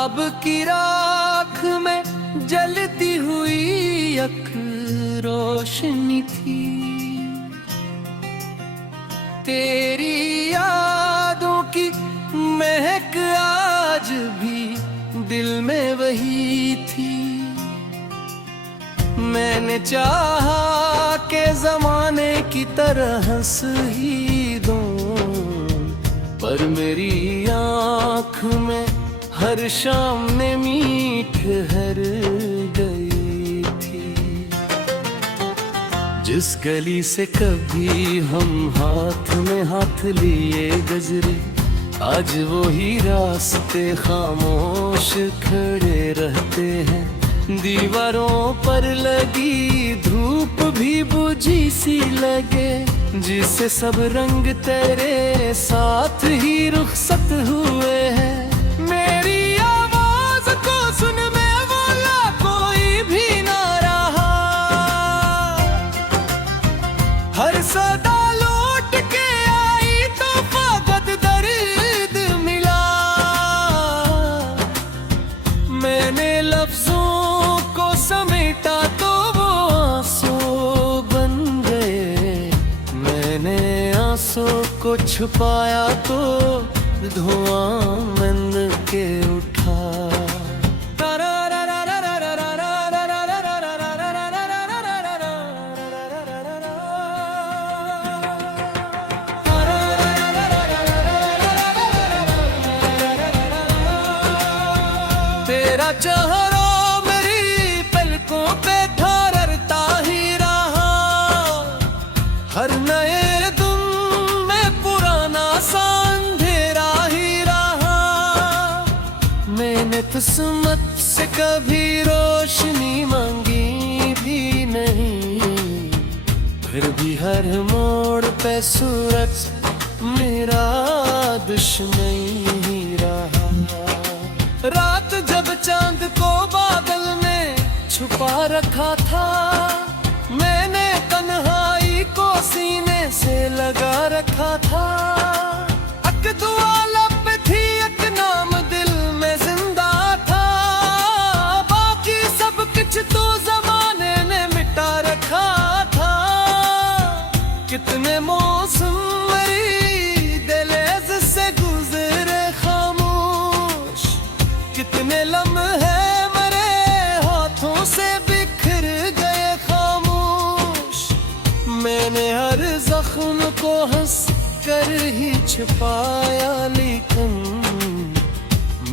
ख्वाब की राख में जलती हुई एक रोशनी थी। तेरी यादों की महक आज भी दिल में वही थी। मैंने चाहा कि ज़माने की तरह हंस ही दूं, पर मेरी आँख में हर शाम ने मीठ ठहर गई थी। जिस गली से कभी हम हाथ में हाथ लिए गुजरे, आज वो ही रास्ते खामोश खड़े रहते हैं। दीवारों पर लगी धूप भी बुझी सी लगे, जिससे सब रंग तेरे साथ ही रुखसत हुए हैं। मेरी आवाज को सुन में बोला कोई भी ना रहा, हर सदा लौट के आई तो फकत दर्द मिला। मैंने लफ्जों को समेटा तो वो आंसू बन गए, मैंने आंसू को छुपाया तो धुआं मन के उठा। तेरा चेहरा मेरी पलकों पे ठहरता ही रहा, हर नए दिन में पुराना सा अंधेरा ही रहा। मैंने किस्मत से कभी रोशनी मांगी भी नहीं, फिर भी हर मोड़ पे सूरज मेरा दुश्मन ही रहा। रात जब चांद को बादल ने छुपा रखा था, मैंने तन्हाई को सीने से लगा रखा था। एक दुआ लब पे थी, एक नाम दिल में जिंदा था, बाकी सब कुछ तो जमाने ने मिटा रखा था। कितने मौसम मेरी दहलीज से गुजरे खामोश, कितने लम्हे मेरे हाथों से बिखर गए खामोश। मैंने हर जख्म को हंस कर ही छुपाया, लेकिन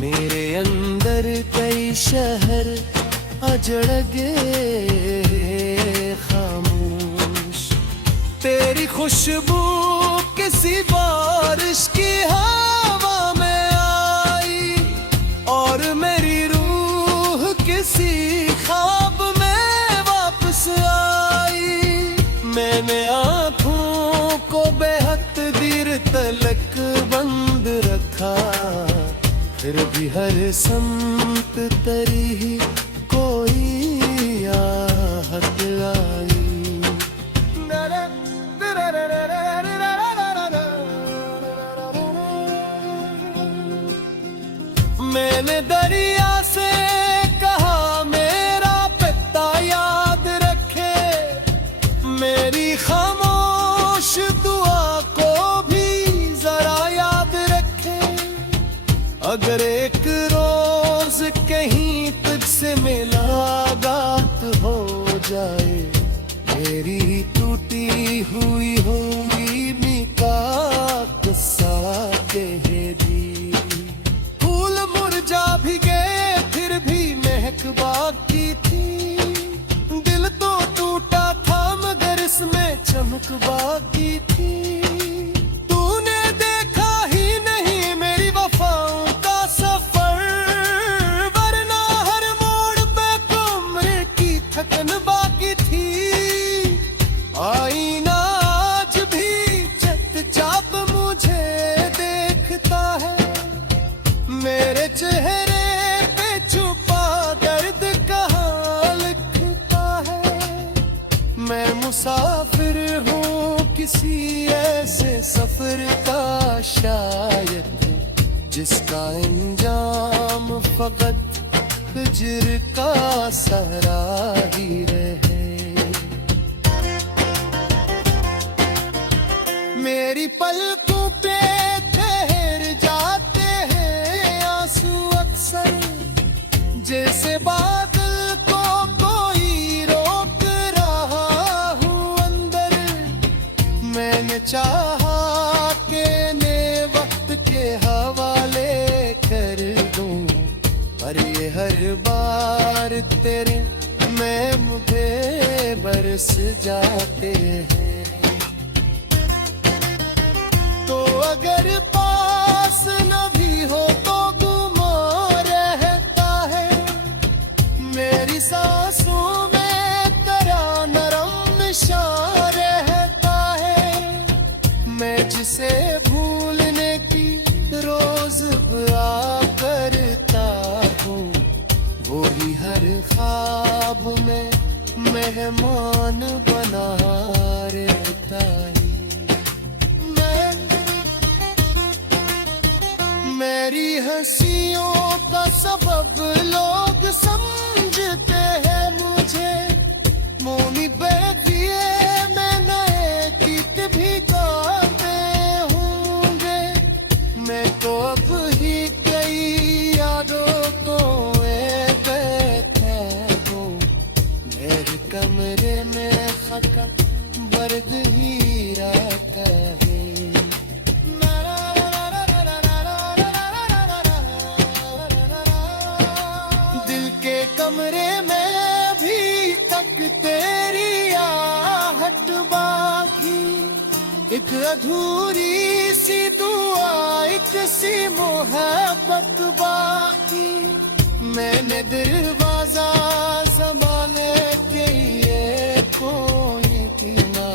मेरे अंदर कई शहर अजड़ गए खामोश। तेरी खुशबू किसी बारिश की हवा में आई, और मेरी रूह किसी ख्वाब में वापस आई। मैंने आँखों को बेहद देर तलक बंद रखा, फिर भी हर समत तेरी कोई आहट आई। मैंने दरिया से कहा मेरा पिता याद रखे, मेरी खामोश दुआ को भी जरा याद रखे। अगर एक रोज कहीं तुझसे मुलाकात हो जाए, मेरी टूटी हुई होगी निकाह सा कह दी। फूल मुरझा भी गए फिर भी महक बाकी थी, दिल तो टूटा था मगर इसमें चमक बाकी थी। तूने देखा ही नहीं मेरी वफाओं का सफर, वरना हर मोड़ पे कमरे की थकन बाकी थी। आईना आज भी चुपचाप मुझे देखता है, मेरे चेहरे पे छुपा दर्द कहाँ लिखता है। मैं मुसाफिर हूँ किसी ऐसे सफर का शायद, जिसका इंजाम फकत हिज्र का सहरा ही रहे। मेरी पलकों पे ठहर जाते हैं आंसू अक्सर, जैसे बादल को कोई रोक रहा हूँ अंदर। मैंने चाहा कि ने वक्त के हवाले कर दूं, पर ये हर बार तेरे मैं पे बरस जाते हैं। तो अगर पास न भी हो तो गुमा रहता है, मेरी सांसों में तेरा नरम नशा रहता है। मैं जिसे भूलने की रोज दुआ करता हूँ, वो ही हर ख्वाब में मेहमान बना रहता है। मेरी हंसियों का सबब लोग समझते हैं मुझे, मोमी पे दिए मैं नए गीत भी गाते होंगे। मैं तो अब ही कई यादों को बैठे हूँ, मेरे कमरे में खका बर्द ही रहता है। कमरे में अभी तक तेरी आहट बाकी, एक अधूरी सी दुआ, एक सी मोहब्बत बाकी। मैंने दरवाजा ज़माने के ये कोई कीना,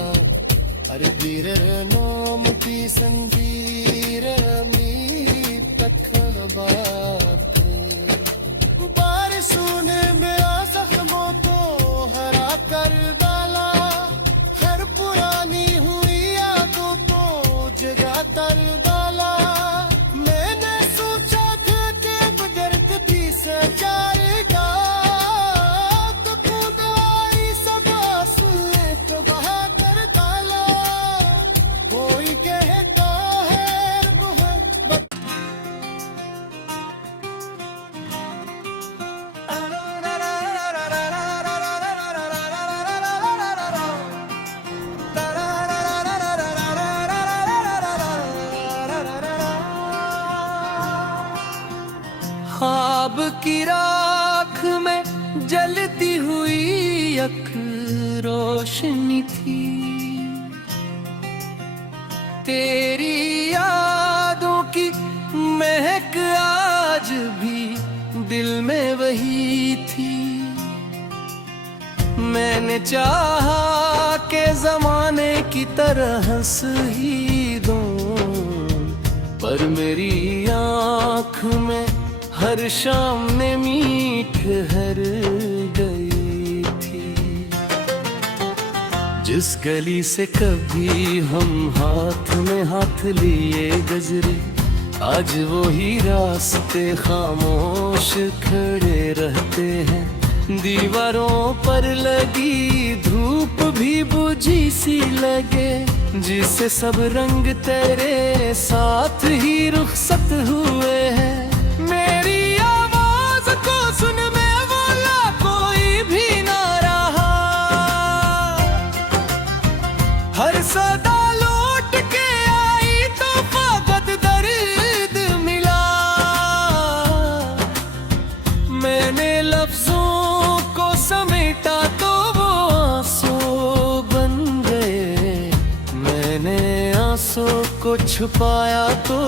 हर बीर नोम की संजीर मी तक बात। सुने मेरा जख्मों को हरा कर डाला, हर पुरानी हुई यादों को जगा कर डाला। मैंने सोचा था कि दर्द भी सजाएगा, तो तू दवाई सब आंसुएं तो बहा कर डाला। कोई कहता है मोहब्बत ख्वाब की राख में जलती हुई एक रोशनी थी, तेरी यादों की महक आज भी दिल में वही थी। मैंने चाहा कि जमाने की तरह हंस ही दूं, पर मेरी आँख में हर शाम ने मीठ हर गई थी। जिस गली से कभी हम हाथ में हाथ लिए गुजरे, आज वो ही रास्ते खामोश खड़े रहते हैं। दीवारों पर लगी धूप भी बुझी सी लगे, जिसे सब रंग तेरे साथ ही रुखसत हुए हैं। मेरी आवाज को सुन में बोला कोई भी ना रहा, हर सदा लौट के आई तो फकत दर्द मिला। मैंने लफ्जों को समेटा तो वो आंसू बन गए, मैंने आंसू को छुपाया तो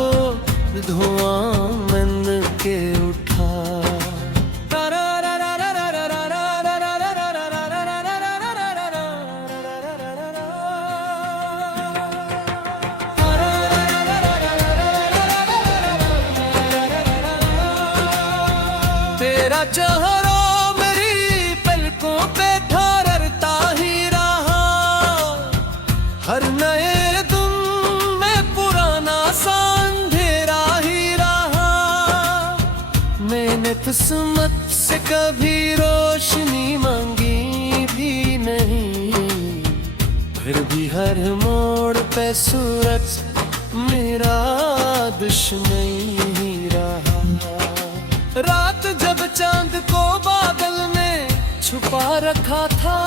धुआं मन के उठा। तेरा चेहरा मेरी पलकों पे ठहरता ही रहा, हर नए दिन में पुराना सा अंधेरा ही रहा। किस्मत से कभी रोशनी मांगी भी नहीं, फिर भी हर मोड़ पे सूरज मेरा दुश्मन ही रहा। रात जब चांद को बादल ने छुपा रखा था,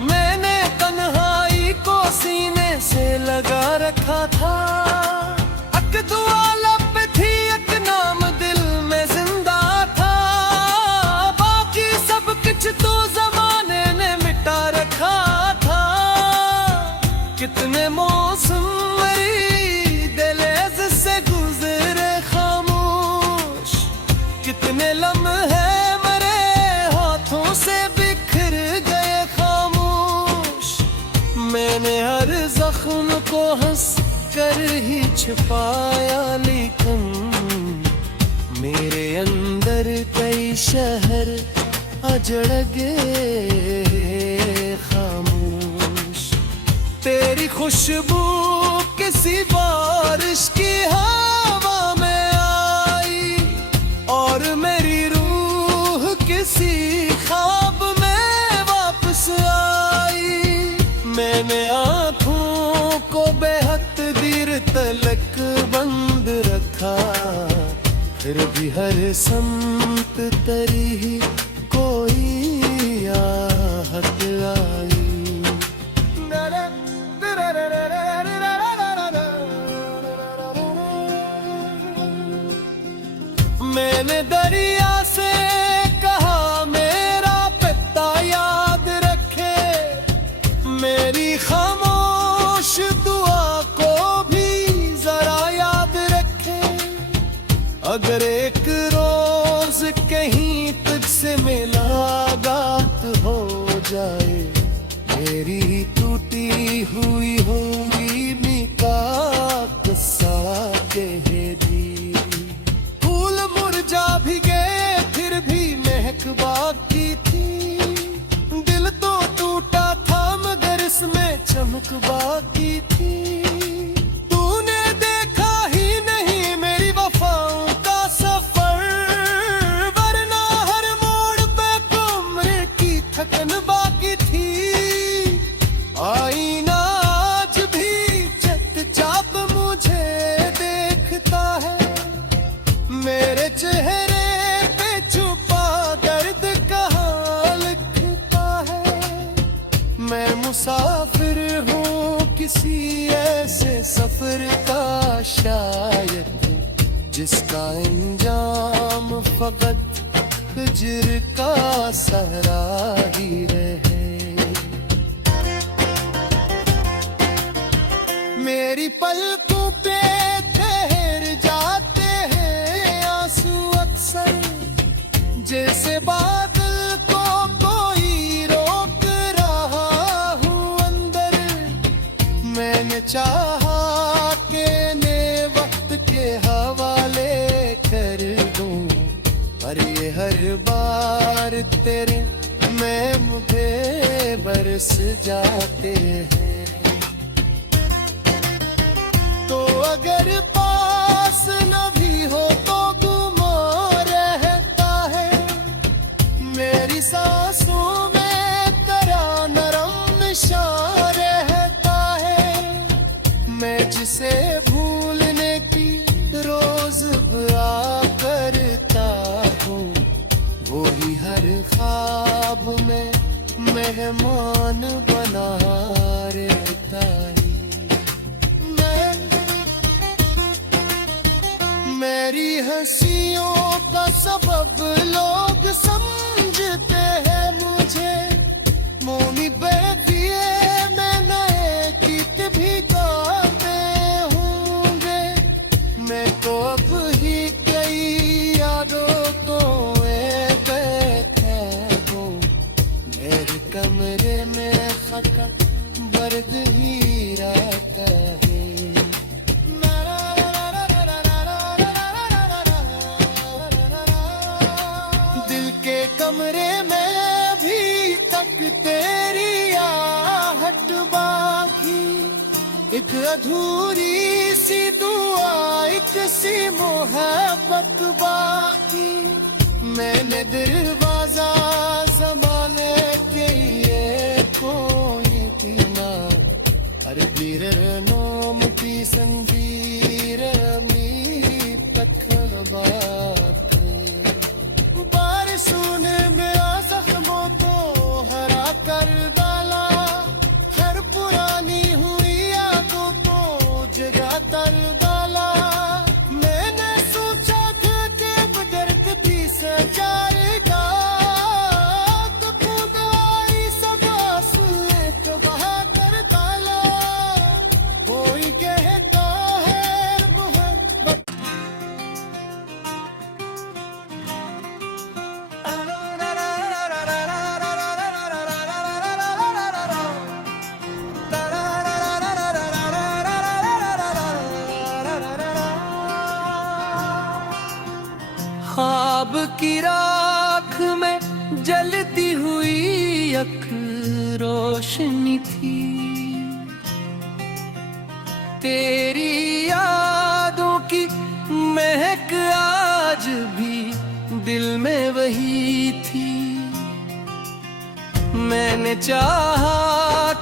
मैंने तन्हाई को सीने से लगा रखा था। अक दुआ लब पे थी, एक नाम दिल में जिंदा था, बाकी सब कुछ तो जमाने ने मिटा रखा था। कितने मौसम मेरी दिलेज से गुजरे खामोश, कितने लम्हे मरे हाथों से बिखर गए खामोश। मैंने हर जख्म को हंस कर ही छिपाया, लेकिन मेरे अंदर कई शहर अजड़ गए खामोश। तेरी खुशबू किसी बारिश की हवा में आई, और मेरी रूह किसी ख्वाब में वापस आई। मैंने आँखों को बेहद देर तलक बंद रखा, फिर भी हर समत तरी कोई आहट आई। मैंने दरिया से कहा मेरा पिता याद रखे, मेरी खामोश दुआ को भी जरा याद रखे। अगर एक रोज कहीं तुझसे मुलाकात हो जाए, मेरी टूटी हुई होगी निका किस्सा कह दी। फूल मुरझा भी गए फिर भी महक बाकी थी, दिल तो टूटा था मगर इसमें चमक बाकी थी। तूने देखा ही नहीं मेरी वफाओं का सफर, वरना हर मोड़ पे उम्र की थकन बाकी थी। आईना आज भी चुपचाप मुझे देखता है, मेरे चेहरे पे छुपा दर्द कहाँ लिखता है। मैं मुसाफिर हूँ किसी ऐसे सफर का शायद, जिसका अंजाम फकत हिज्र का सहरा ही रहे। मेरी पलकों पे ठहर जाते हैं आंसू अक्सर, जैसे बादल को कोई रोक रहा हूँ अंदर। मैंने चाहा कि ने वक्त के हवाले कर दूं, पर ये हर बार तेरे मैं मुझे बरस जाते हैं। तो अगर पास न भी हो तो गुमा रहता है, मेरी सांसों में तेरा नरम नशा रहता है। मैं जिसे भूलने की रोज दुआ करता हूँ, वो ही हर ख्वाब में मेहमान बना रहता है। मेरी हंसियों का सबब लोग समझते हैं मुझे, मोमी बेबी मैं नए गीत भी गाते होंगे। मैं तो अब ही कई यादों को बैठे हूँ, मेरे कमरे में खता बर्द ही रहता है। कमरे में भी तक तेरी आहट बाकी, एक अधूरी सी दुआ एक सी मोहब्बत बाकी। मैंने दरवाजा ज़माने के ये कोई तीना अरबीर नोम की संजीर मी पत्थर बात बारिशों ने मेरा जख्मों को हरा कर डाला हर पुरानी हुई यादों को जगा कर डाला मैंने सोचा था कि अब दर्द भी सजाएगा तो खुद आई सब आंसू एक बहा कर डाला कोई कहता है मोहब्बत ख्वाब की राख में जलती हुई एक रोशनी थी तेरी यादों की महक आज भी दिल में वही थी मैंने चाहा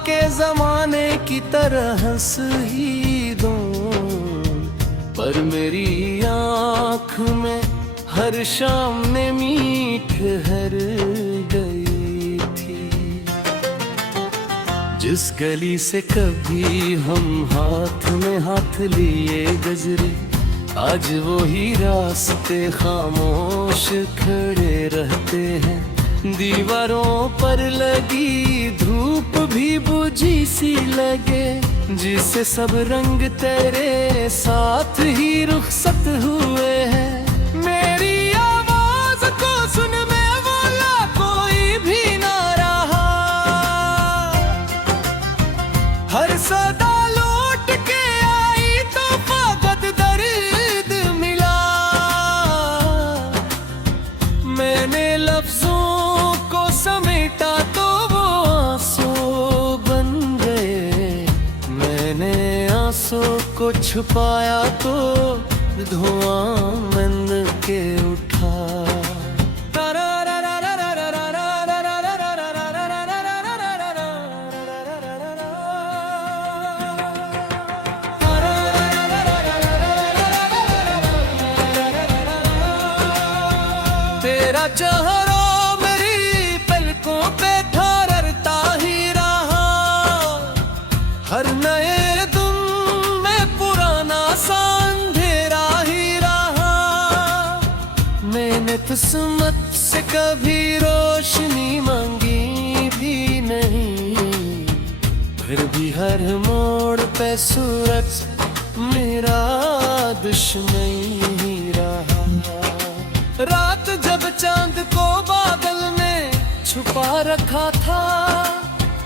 कि जमाने की तरह हंस ही दूं पर मेरी आँख में हर शाम ने मीठ हर गई थी जिस गली से कभी हम हाथ में हाथ लिए गुजरे आज वो ही रास्ते खामोश खड़े रहते हैं दीवारों पर लगी धूप भी बुझी सी लगे जिससे सब रंग तेरे साथ ही रुखसत हुए हैं मेरी आवाज को सुन में बोला कोई भी ना रहा हर सदा लौट के आई तो फकत दर्द मिला मैंने लफ्जों को समेटा तो वो आंसू बन गए मैंने आंसू को छुपाया तो धुआं मन के उठा तेरा चेहरा मेरी पलकों पे ठहरता ही रहा हर नए दिन में पुराना सा अंधेरा ही रहा मैंने किस्मत से कभी रोशनी मांगी भी नहीं फिर भी हर मोड़ पे सूरज मेरा दुश्मन ही रहा रात जब चांद को बादल ने छुपा रखा था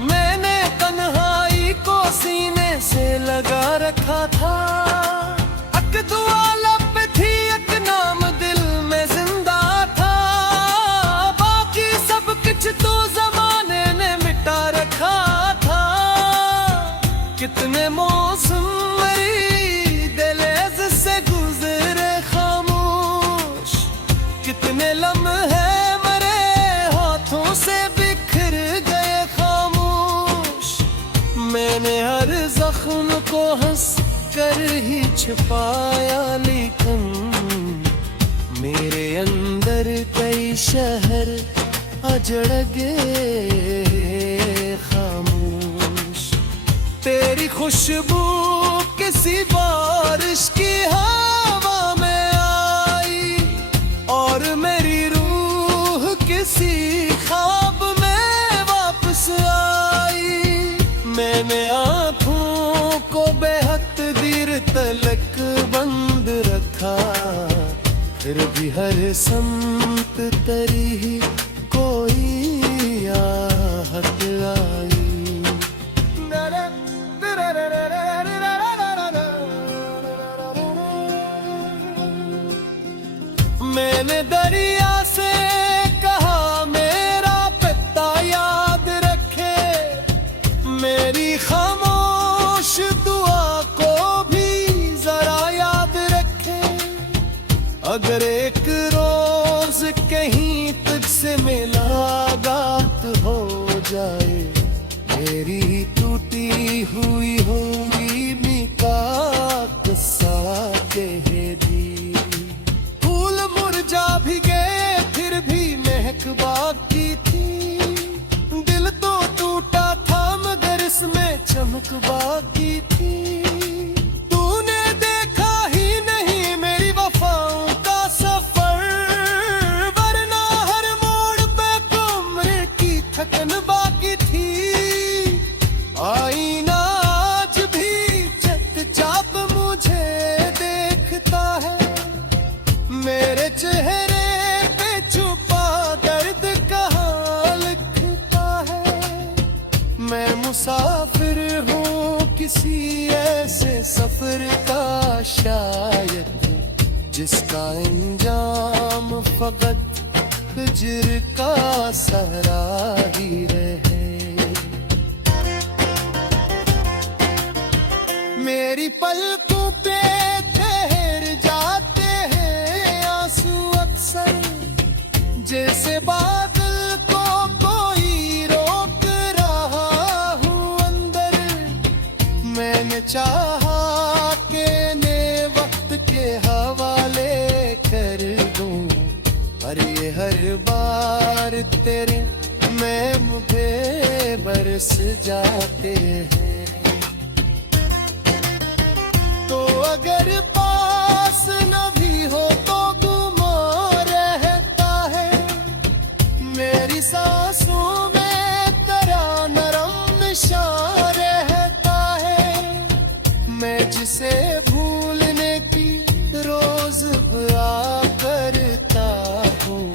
मैंने तन्हाई को सीने से लगा रखा था अक दुआ लब पे थी एक नाम दिल में जिंदा था बाकी सब कुछ तो जमाने ने मिटा रखा था कितने मौसम मेरी दिलेज से गुजरे खामोश कितने लम्हे मरे हाथों से बिखर गए खामोश मैंने हर जख्म को हंस कर ही छुपाया लेकिन मेरे अंदर कई शहर अजड़ गए खामोश तेरी खुशबू किसी बारिश की हवा में आई और मेरी रूह किसी ख्वाब में वापस आई मैंने आँखों को बेहद देर तलक बंद रखा फिर भी हर समत तरी कोई आहट आई मैंने दरिया से कहा मेरा पिता याद रखे मेरी खामोश दुआ को भी जरा याद रखे अगर एक रोज रोज कहीं तुझसे मुलाकात हो जाए, मेरी टूटी हुई होंगी का किस्सा कह दी। फूल मुरझा भी गए फिर भी महक बाकी थी, दिल तो टूटा था मगर इसमें चमक बाकी थी। तूने देखा ही नहीं मेरी वफाओं का सफर, वरना हर मोड़ पे उम्र की थकन बाकी थी। आईना आज भी चुपचाप मुझे देखता है, मेरे चेहरे पे छुपा दर्द कहाँ लिखता है। मैं मुसाफिर हूँ किसी ऐसे सफर का शायद, जिसका अंजाम फकत हिज्र का सहरा ही रहे। मेरी पलकों पे ठहर जाते हैं आंसू अक्सर, जैसे बादल को कोई रोक रहा हूँ अंदर। मैंने चाहा कि ने वक्त के हवाले कर दूं, पर ये हर बार तेरे मैं पे बरस जाते हैं। तो अगर पास न भी हो तो गुमा रहता है, मेरी सांसों में तेरा नरम निशान रहता है। मैं जिसे भूलने की रोज दुआ करता हूँ,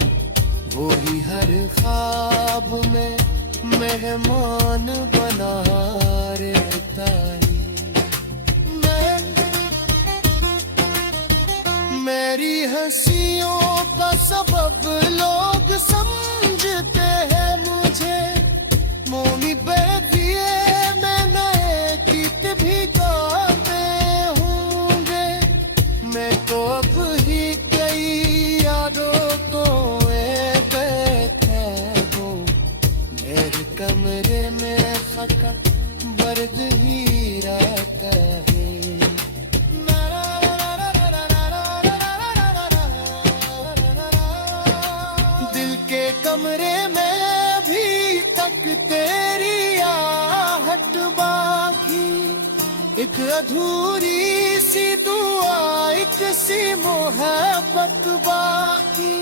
वो ही हर ख्वाब में मेहमान बना रहता है। मेरी हंसियों का सबब लोग समझते हैं मुझे, मोमी बेदिए मैं नए गीत भी गाते होंगे। मैं तो अब ही कई यादों को बैठे हूँ, मेरे कमरे में खका बर्द ही रहता है। कमरे में भी तक तेरी आहट बाकी, एक अधूरी सी दुआ एक सी मोहब्बत बाकी।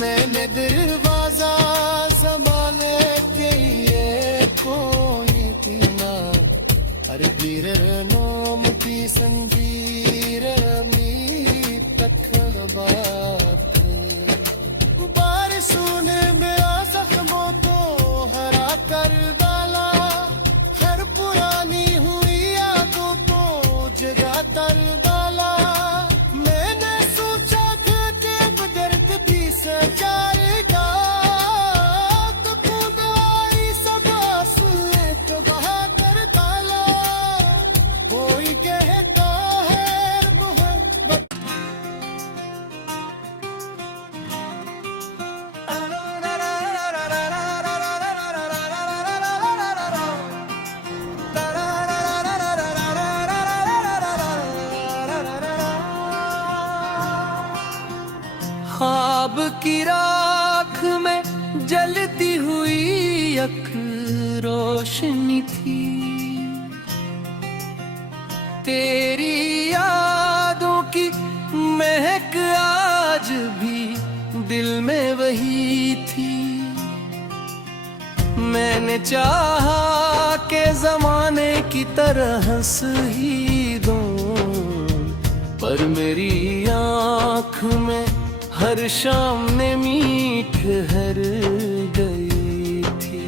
मैंने दरवाजा संभाले के ये कोई पीना, हर बीर नोम की संजीर मी तक बात सुने मेरा जख्मों को हरा कर डाला, हर पुरानी हुई यादों को जगा कर डाला। मैंने सोचा था कि दर्द भी सजाएगा, तो तू दवाई सब आंसू तो बहा कर डाला। कोई कहता है मोहब्बत ख्वाब की राख में जलती हुई एक रोशनी थी, तेरी यादों की महक आज भी दिल में वही थी। मैंने चाहा के जमाने की तरह हंस ही दूं, पर मेरी आँख में हर शाम ने मीठ हर गई थी।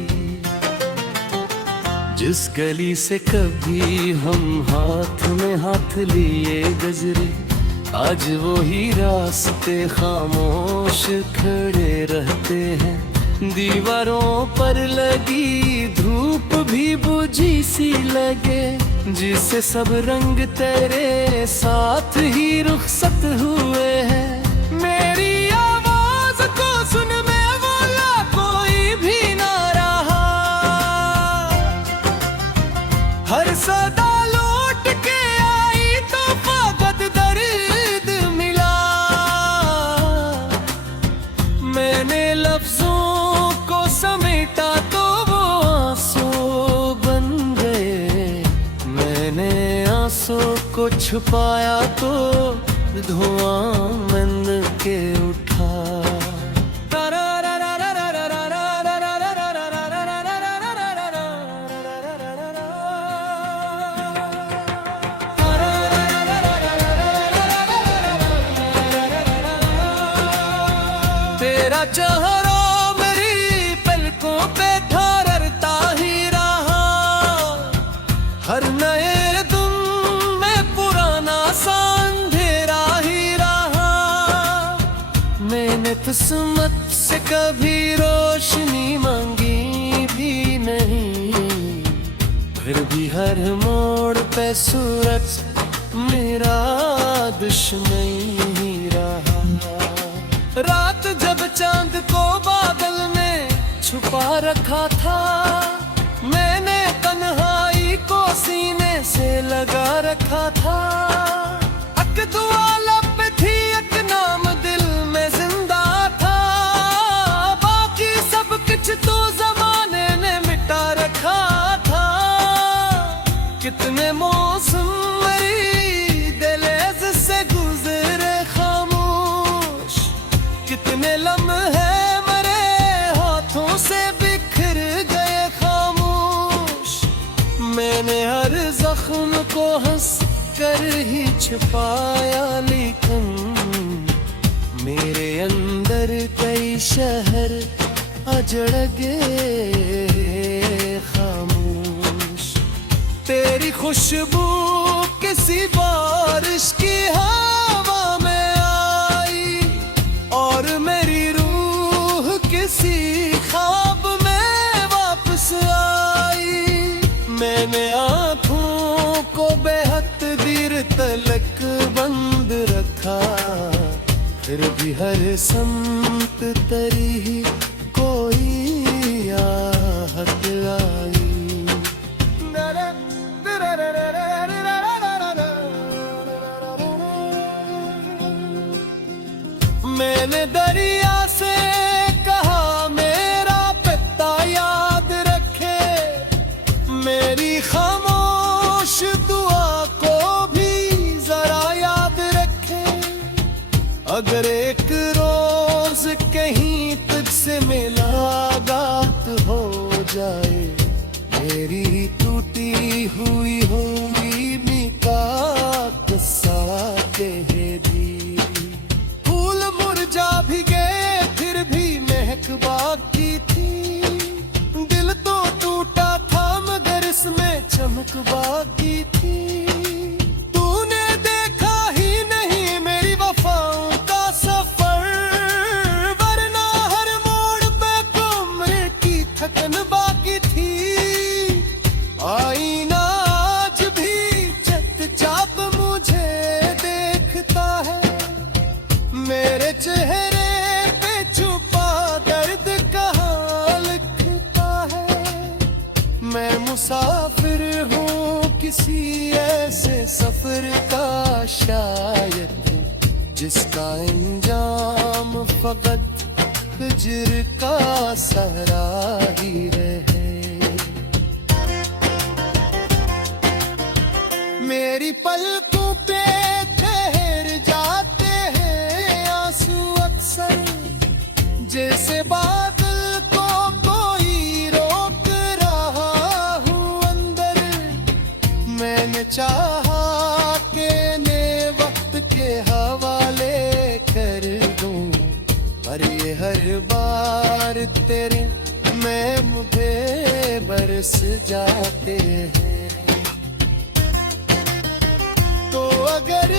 जिस गली से कभी हम हाथ में हाथ लिए गुजरे, आज वो ही रास्ते खामोश खड़े रहते हैं। दीवारों पर लगी धूप भी बुझी सी लगे, जिससे सब रंग तेरे साथ ही रुखसत हुए हैं। मेरी आवाज को छुपाया तो धुआं मन के उठा। तेरा चेहरा मेरी पलकों पे ठहरता ही रहा, हर नए दिन में पुराना सा अंधेरा ही रहा। मैंने किस्मत से कभी रोशनी मांगी भी नहीं, फिर भी हर मोड़ पे सूरज मेरा दुश्मन ही रहा। रात जब चांद को बादल में छुपा रखा था, मैंने तन्हाई को सीने से लगा रखा था। अक दुआ लब थी, एक नाम दिल में जिंदा था, बाकी सब कुछ तो जमाने ने मिटा रखा था। कितने मौसम मेरी दहलीज से गुजरे खामोश, कितने लम्हे मरे हाथों से बिखर गए खामोश। मैंने हर जख्म को हंस कर ही छुपाया, लेकिन मेरे अंदर कई शहर अजड़ गए खामोश। तेरी खुशबू किसी बारिश की हवा में आई, और मेरी रूह किसी ख्वाब में वापस आई। मैंने आँखों को बेहद देर तलक बंद रखा, फिर भी हर समत तरी कोई आहट आई। मैंने दरिया से कहा मेरा पिता याद रखे, मेरी खामोश दुआ को भी जरा याद रखे। अगर एक रोज कहीं तुझसे मुलाकात हो जाए, मेरी टूटी हुई होगी का किस्सा कह दी। फूल मुरझा भी गए फिर भी महक बाकी थी, दिल तो टूटा था मगर इसमें चमक बाकी थी। तूने देखा ही नहीं मेरी वफाओं का सफर, वरना हर मोड़ पे कमरे की थकन बाकी थी। आईना आज भी चुपचाप मुझे देखता है, मेरे चेहरे पे छुपा दर्द कहाँ लिखता है। मैं मुसाफिर हूँ किसी ऐसे सफर का शायद, जिसका अंजाम फकत हिज्र का सहरा ही रहे। मेरी पलकों पे ठहर जाते हैं आंसू अक्सर, जैसे बादल को कोई रोक रहा हूँ अंदर। मैंने चाहा कि ने वक्त के हवाले कर दूं, पर ये हर बार तेरे मैं मुझे बरस जाते हैं। तो अगर